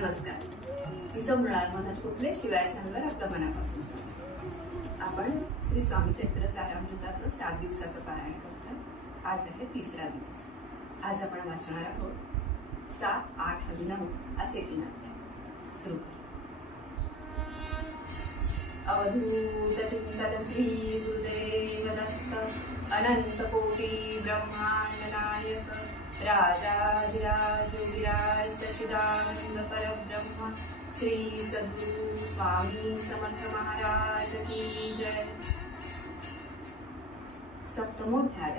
नमस्कार, मी सौ मृणाल मनोज कुपले शिवाय चॅनलवर आपलं मनापासून स्वागत. आपण श्री स्वामी चरित्र सारामृताचं 7 दिवसाचं पारायण करतोय. आज आहे 3रा दिवस. आज आपण वाचणार आहोत 7, 8 आणि 9 असे 3 अध्याय. सुरू करू. अवधूत चिंतन श्री गुरुदेव दत्त अनंत कोटी ब्रह्मांड नायक राजाधिराज विराज सच्चिदानंद परब्रह्म श्री सद्गुरु स्वामी समर्थ महाराज की जय. सप्तमोध्याय.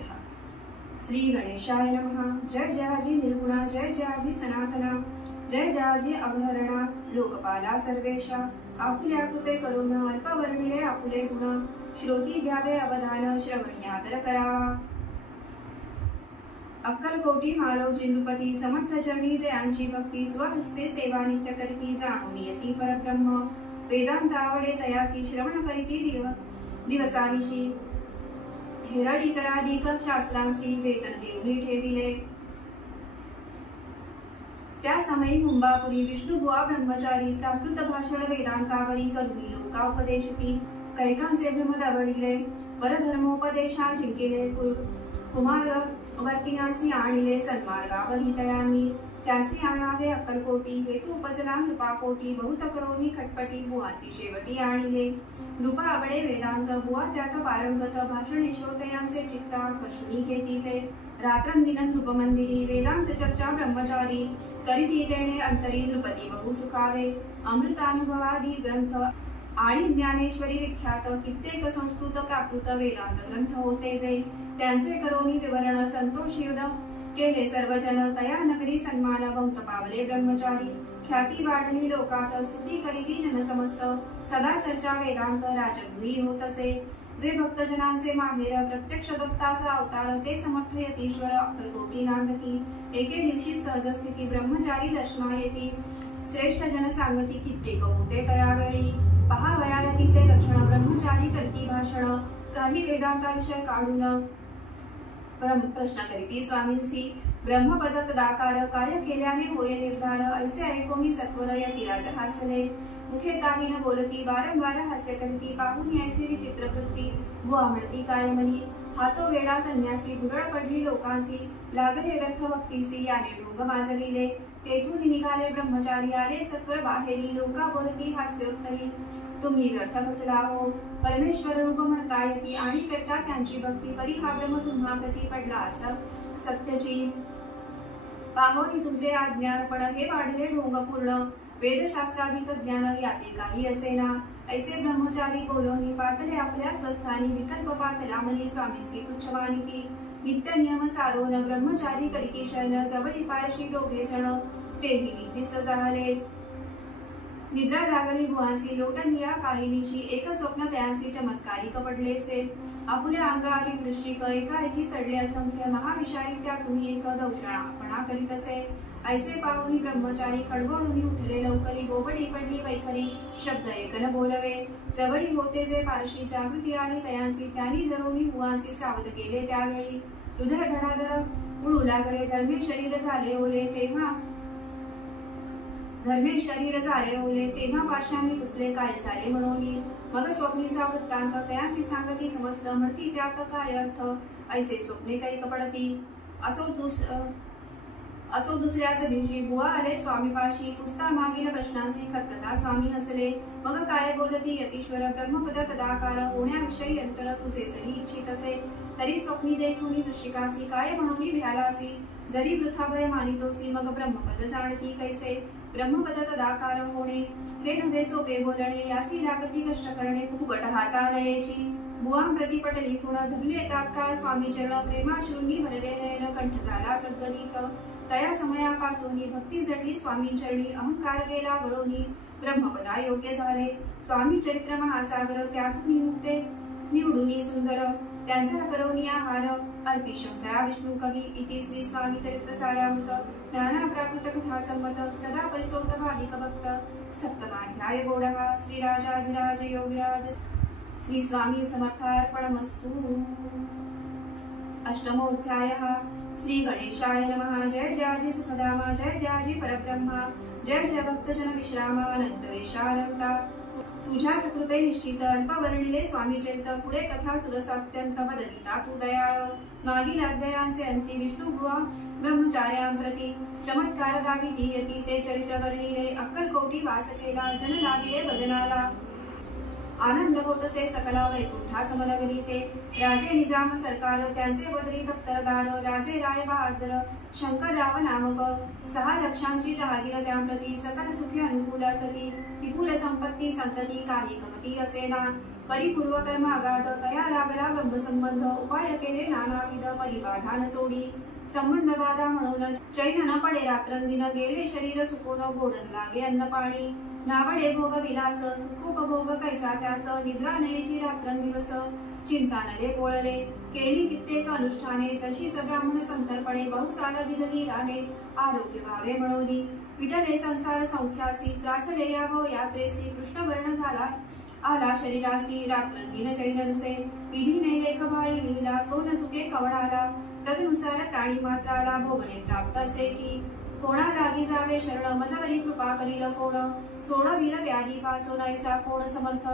श्री गणेशाय नमः. जय जयाजी निर्गुणा, जय जयाजी सनातना, जय जयाजी अवहरणा, लोकपाला सर्वेशा. आपुल्या कृपे करून अल्पवर्णिले आपुले गुण, श्रोती घ्यावे अवधान श्रवणी आदर करा. अक्कलकोटी मालवजी नृपती समर्थ चरणी दयांची भक्ती, स्वहस्ते सेवा नित्य करीती जाणून येती परब्रह्म. वेदांत आवडे तयासी श्रवण करीती दिवसानिशी, हेरडी कराधिक शास्त्रांसी वेतन देवनी ठेविले. त्या समयी मुंबापुरी विष्णुबुवा ब्रह्मचारी प्राकृत भाषण वेदांतावरी करुणी लोकापदेशती. कैकांचे ब्रह्म दावडिले परधर्मोपदेशा जिंकिले, कुमार वर्तियासी आणिले सन्मार्गावरी तयामी. त्यासी आणावे अक्कलकोटी, हेतू उपजला नृपापोटी. बहुत करोनी खटपटी बुवासी शेवटी आणिले. नृपा आवडे वेदांत, बुवा त्यात पारंगत. भाषण यशोदयांचे चित्ता कशुनी घेती ते. रात्रंदिन नृपमंदिरी वेदांत चर्चा ब्रह्मचारी, करीती तेणे अंतरी नृपती बहु सुखावे. अमृतानुभवादी ग्रंथ आणि ज्ञानेश्वरी विख्यात, कित्येक संस्कृत प्राकृत वेदांत ग्रंथ होते जे. त्यांचे करोनी विवरण संतोषयुड केले सर्वजन. तया नगरी सन्मान बहुत पावले ब्रह्मचारी. ख्याती वाढली लोकात स्तुती करीती जनसमस्त. सदा चर्चा वेदांत राजगृही होतसे. जे भक्तजनांचे माहेर प्रत्यक्ष दत्ताचा अवतार, ते समर्थ यतीश्वर अक्कलकोटी नांदती. एके दिवशी सहजस्थिती ब्रह्मचारी दर्शना येती. श्रेष्ठ जन सांगती कित्येक होते तयावेळी. पहावयातीचे लक्षण ब्रह्मचारी करती भाषण. काही वेदांताविषय काढून प्रश्न करीती स्वामींसी. ब्रह्मपद तदाकार काय केल्याने होय निर्धार. ऐसे ऐकोनी सत्वर यतिराज हासले. मुखे काही न बोलती वारंवार हास्य करीती. पाहून ऐशी विचित्रवृत्ती बुवा म्हणती कायमनी. हातो वेडा संन्यासी भुरळ पडली लोकांसी. लागले व्यर्थ भक्तीसी याने ढोंग माजविले. तेथून निघाले ब्रह्मचारी आले सत्वर बाहेरी. लोका बोलती हास्योत्तरी, तुम्ही व्यर्थ फसला हो. परमेश्वर रूप म्हणता येती आणि करता त्यांची भक्ती. परी हा ब्रह्म तुम्हा प्रती पडला असं सत्याची. पाहोनी तुमचे अज्ञानपण हे वाढले ढोंग पूर्ण. वेदशास्त्राधिक ज्ञान याते काही असेना. ऐसे ब्रह्मचारी बोलोनी पातले आपल्या स्वस्थानी. विकल्प पातला मनी स्वामींची तुच्छ मानिती. नित्य नियम सारोन ब्रह्मचारी करीती शरण. जवळी पारशी दोघे जण तेही निद्रिस झाले. निद्रा लागली बुवांसी लोटनिया काहिनीशी. एक स्वप्न त्यांसी चमत्कारिक पडलेसे. आपुल्या अंगावरी वृश्चिक एकाएकी सडले असंख्य. महाविषारी त्यातून एक दौषणापणा करीत असे. ऐसे पाहुनी ब्रह्मचारी खडबडून उठले लवकरी. बोबडी पडली वैखरी, शब्द एक न बोलवे. जवळी होते जे पारशी जागृती आली तयांसी. त्यांनी धरोनी बुवांसी सावध केले त्यावेळी. हृदय धडाधड उडू लागले. धर्मे शरीर झाले ओले तेव्हा पाशांनी पुसले काय झाले म्हणून. मग स्वप्नीचा वृत्तांत तयांसी सांगती समस्त. म्हणती त्यात काय अर्थ ऐसे स्वप्ने काही कपडती. असो दुसऱ्याच दिवशी बुवा आले स्वामीपाशी. पुसता मागील प्रश्नांची खतखता स्वामी हसले. मग काय बोलती यतीश्वर ब्रह्मपद तदाकार. होण्याविषयी अंतर तुझे जरी इच्छित असे. तरी स्वप्नी देखुनी वृश्चिकासी काय म्हणून भ्यालासी. जरी वृथा भय मानितोसी मग ब्रह्मपद जाणती कैसे. ब्रह्मपद तदाकार होणे हे नव्हे सोपे बोलणे. यासी लागती कष्ट करणे फुकट हातालयेची. बुवां प्रतिपटली पुण धरले तात्काळ स्वामी चरण. प्रेमाश्रूंनी भरले नयन कंठ झाला सद्गणित. तया समयापासून भक्ती जडली स्वामींचरणी. अहंकार गेला गळोनी ब्रह्मपदा योग्य झाले. स्वामी चरित्र महासागर त्यातून मुक्ते निवडूनी सुंदर. त्यांचा करोनी आहार अर्पी शंकरा विष्णू कवी. इति श्री स्वामी चरित्र सारामृत नाना प्राकृत कथा संमत. सदा परिसोत भाविक भक्त. सप्तमाध्याय गोडहा. श्री राजाधिराज योगिराज श्री स्वामी समर्थार्पणमस्तु. अष्टमोध्यायः. श्री गणेशाय नमः. जय जयाजी सुखधामा, जय जयाजी परब्रह्मा. जय जय भक्तजन विश्राम अनंत वेशारंता तुझ्याच कृपे निश्चित अल्पवर्णिले स्वामी चरित पुढे कथा सुरस अत्यंत बदलिता तू दयाळ मागील अध्यायांचे अंती विष्णुभुवा ब्रह्मचार्यांप्रती चमत्कार दाविती यती ते चरित्र वर्णिले अक्कलकोटी वास केला जन लागिले भजनाला आनंद होतसे सकला वैकुंठा समलगली ते राजे निजाम सरकार त्यांचे बदरी दप्तरदार राजे राय बहादर शंकरराव नामक 6 लक्षांची जहागीर त्याप्रती सकल सुखी अनुकूल असती विपुल संपत्ती संतती काही गमती असेना परिपूर्व कर्म अगाध कया लागला ब्रह्मसंबंध उपाय केले नानाविध परिबाधान सोडी संबंध बाधा म्हणून चैन न पडे रात्रंदिन गेले शरीर सुकोन गोडन लागे अन्न पाणी नावडे भोग विलास सुखोपभोग कैसा त्यास निद्रा नयेची रात्रंदिवस चिंता नले पोळले केली कित्येक अनुष्ठाने तशीच ब्राह्मण संतर्पणे बहुसाल विधली राणे आरोग्य व्हावे म्हणोनी विठले संसार संख्यासी त्रासले यावं यात्रेसी कृष्ण वर्ण झाला आला शरीरासी रात्रंदिन चैननसे विधीने लेख भाळी लिहिला तो न चुके कवडाला तदनुसार प्राणी मात्राला भोगणे प्राप्त असे की कोणा लागी जावे शरण मजवरी कृपा करील कोण सोडविल व्याधी पासून ऐसा कोण समर्थ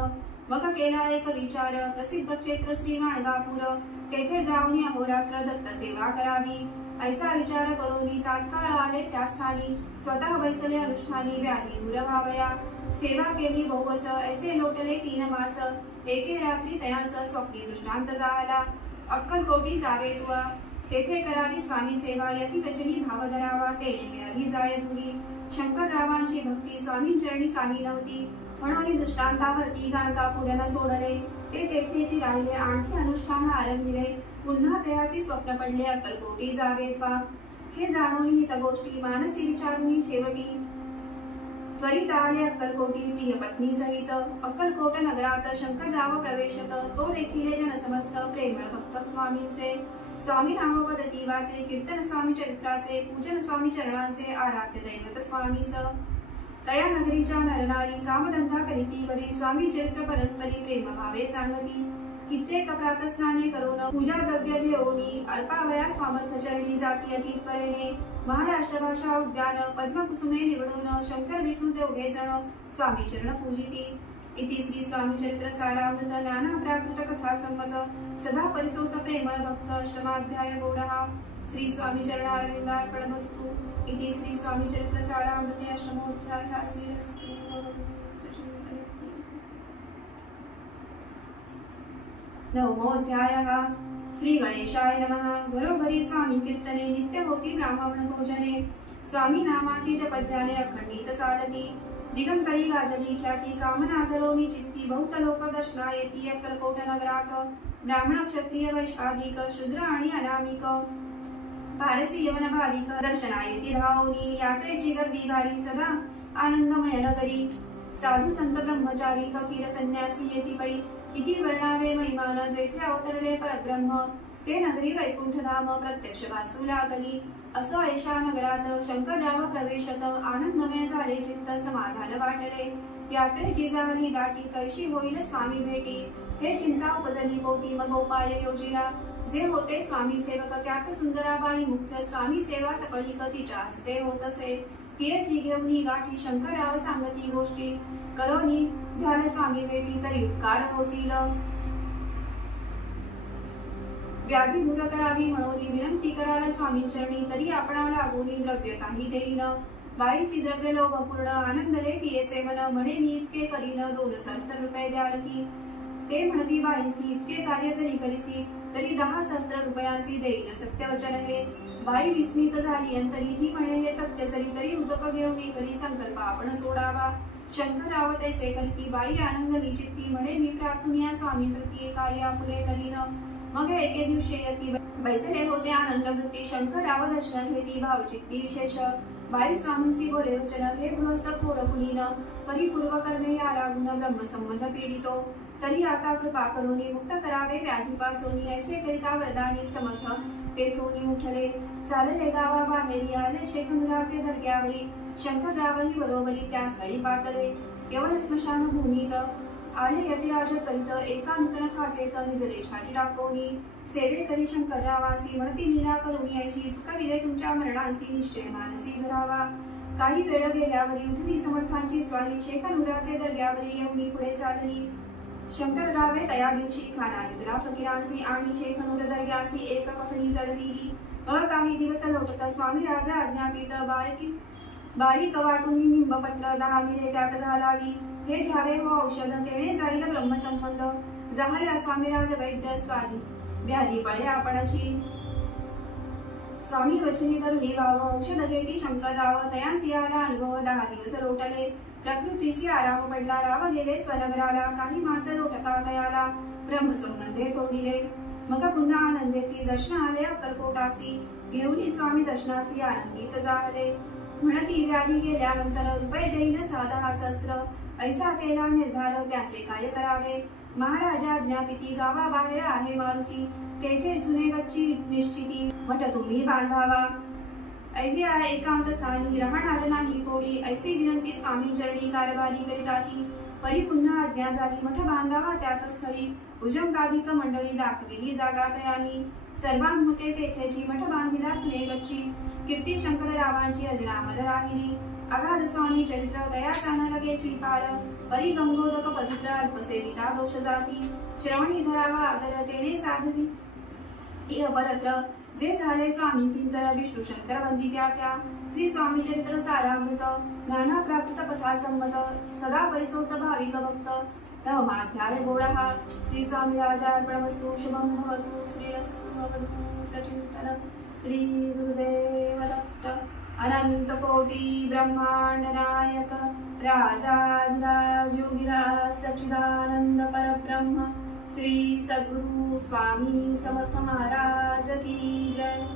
मग केला एक विचार प्रसिद्ध क्षेत्र श्री गाणगापूर तेथे जाऊन अहोरात्र दत्त सेवा करावी ऐसा विचार करून तात्काळ आले त्या स्थानी स्वतः बैसले अनुष्ठानी व्याधी दूर व्हावया सेवा केली बहुवस ऐसे लोटले 3 मास एके रात्री तयास स्वप्नी दृष्टांत झाला अक्कलकोटी जावे तुवा तेथे करावी स्वामी सेवा यती वचनी भाव धरावा तेणे व्याधी जाय दूरी शंकररावांची भक्ती स्वामींचरणी काही नव्हती म्हणून दृष्टांतावरती गाणगापूरला सोडले ते तेथेची राहिले आणखी अनुष्ठान आरंभिले पुन्हा तयासी स्वप्न पडले अक्कलकोटी जावे वा हे जाणून हित गोष्टी मानसी विचारून शेवटी त्वरित आले अक्कलकोटी प्रिय पत्नी सहित अक्कलकोट नगरात शंकरराव प्रवेशत तो देखील जनसमस्त प्रेमळ भक्त स्वामींचे स्वामी नामवदती वाचे कीर्तन स्वामी चरित्राचे पूजन स्वामी चरणांचे आराध्य दैवत स्वामीच तया नगरीच्या नरनारी कामधंदा करीती वरी स्वामी चरित्र परस्परी प्रेम भावे सांगती कित्येक प्रातस्नाने करून पूजा द्रव्य घेऊनी अल्पावया स्वामर्थ चरणी जाती अति त्वरेने महाराष्ट्र भाषा उद्यान पद्मकुसुमे निवडून शंकर विष्णू देवघे जण स्वामी चरण पूजिती इति श्री स्वामी चरित्र सारामृत नाना प्राकृत कथा संमत सदा परिसोत प्रेमळ भक्त अष्टमाध्याय गौडः श्री स्वामी चरणारविंदार्पणमस्तु इति श्री स्वामी चरित्र सारामृते अष्टमोध्यायः श्रीरस्तु नवमोऽध्यायः श्री गणेशाय नमः घरोघरी स्वामी कीर्तने नित्य होती ब्राह्मण भोजने स्वामी नामाची जपध्याने अखंडित चालती दिगंबरी गाजली ख्याती कामनागरोनी चित्ती बहुत लोक दर्शना येती अक्कलकोट नगरात ब्राह्मण क्षत्रिय वैश्वाधिक शूद्र आणि अनामिक पारसी यवन भाविक दर्शना येती धावनी यात्रेची गर्दी भारी सदा आनंदमय नगरी साधू संत ब्रह्मचारी फकीर संन्यासी येती पै किती वर्णावे महिमान जेथे अवतरले परब्रह्म ते नगरी वैकुंठधाम प्रत्यक्ष भासू लागली असो ऐशा नगरात शंकरराव प्रवेशत आनंदमय झाले चित्त समाधान वाटले यात्रेची झाली दाटी कैशी होईल स्वामी भेटी हे चिंता उपजली पोटी मग उपाय योजिला जे होते स्वामी सेवक त्यात सुंदराबाई मुख्य स्वामी सेवा सकळीक तिच्या हस्ते होत असे तिरची घेऊनी गाठी शंकरराव सांगती गोष्टी करोनी ध्यान स्वामी भेटी तरी उपकार होतील व्याधी दूर करावी म्हणून विनंती करायला स्वामींचरणी तरी आपणाला लागून द्रव्य काही देईन बाईसी द्रव्य लोभपूर्ण आनंदले तियेचे मन म्हणे मी इतके करीन 2,000 रुपये द्याल की ते म्हणती बाईसी इतके कार्य जरी करीसी तरी 10,000 रुपयांसी देईन सत्यवचन हे बाई विस्मित झाली अंतरी ती म्हणे हे सत्य जरी तरी उदक घेऊन करी संकल्प आपण सोडावा शंकरराव तैसे कलती बाई आनंदली चित्ती म्हणे मी प्रार्थुनिया स्वामी प्रती कार्य आपुले करीन मग एके दिवशी यती बैसले होते आनंद वृत्ती शंकरराव दर्शन घेती भावचित्ती विशेष बाई स्वामींसी बोले वचन हे गृहस्थ थोर कुलीन परिपूर्व करणे या लागून ब्रह्मसंबंध पीडितो तरी आता कृपा करूनी मुक्त करावे व्याधीपासून ऐसे करिता वरदानी समर्थ तेथून उठले चालले गावाबाहेर आले शेखंदराचे दर्ग्यावरी शंकररावही बरोबरी त्या स्थळी पातले यवन स्मशान भूमीत आले यतिराज करीत एका नूतन खासेत निजले छाटी टाकोनी सेवे करी शंकररावासी म्हणती लीला करूनी ऐशी चुकविले तुमच्या मरणांसी निश्चय मानसी धरावा काही वेळ गेल्यावर युधी समर्थांची स्वारी शेखनुराचे दर्ग्यावरी येऊन पुढे चालली. शंकररावे तया दिवशी खानायुधला फकीरांसी आणि शेखनुर दर्ग्यासी एक कफनी चढविली. काही दिवस लोटत स्वामी राजा आज्ञापित बारीक वाटून निंबपत्र 10 मिरे त्यात घालावी. हे घ्यावे हो औषध तेणे जाईल ब्रह्मसंबंध. जाहल्या स्वामीराज वैद्य स्वादी व्याधी पळे आपणची. स्वामी वचनी करुणी भाव औषध घेती शंकरराव. तयांसी आला अनुभव 10 दिवस लोटले. प्रकृतीसी आराम पडला. राव गेले स्वनगराला. काही मास लोटता तयाला ब्रह्मसंबंधे तोडिले. मग पुन्हा आनंदेसी दर्शन आले अक्कलकोटासी. घेऊन स्वामी दर्शनासी आनंदित झाले. म्हणती व्याधी गेल्यानंतर रुपये देईल 6 सहस्र. ऐसा केला निर्धार त्याचे काय करावे. महाराजा आज्ञापिती गावाबाहेर आहे मारुती. तेथे जुने गच्ची निश्चिती मठ तुम्ही बांधावा. ऐसी एकांत स्थानी राहणार नाही कोणी. ऐसी विनंती स्वामी चरणी कारभारी करीताती. परी पुन्हा आज्ञा झाली मठ बांधावा त्याच स्थळी. भुजंगाधिक मंडळी दाखविली जागा तयानी. सर्वांमुते तेथेची मठ बांधिला जुने गच्ची. कीर्ती शंकररावांची अजरामर राहिली. अगाध स्वामी चरित्र दया काना लगेची पार. परी गंगोदक पवित्र अल्पसेविता दोष जाती. श्रवणी धरावा आदर तेणे साधवी. इह परत्र जे झाले स्वामी किंकर विष्णू शंकर वंदित्या त्या. श्री स्वामी चरित्र सारामृत नाना प्राकृत कथा संमत. सदा परिसोत भाविक भक्त रहमाध्याय गोळहा. श्री स्वामी राजार्पणमस्तु. शुभं भवतु. श्रीरस्तु भवतु चिंतन. श्री गुरुदेव दत्त. अनंत कोटी ब्रह्मांड नायक राजाधिराज योगिराज सच्चिदानंद परब्रह्म श्री सद्गुरु स्वामी समर्थ महाराज की जय.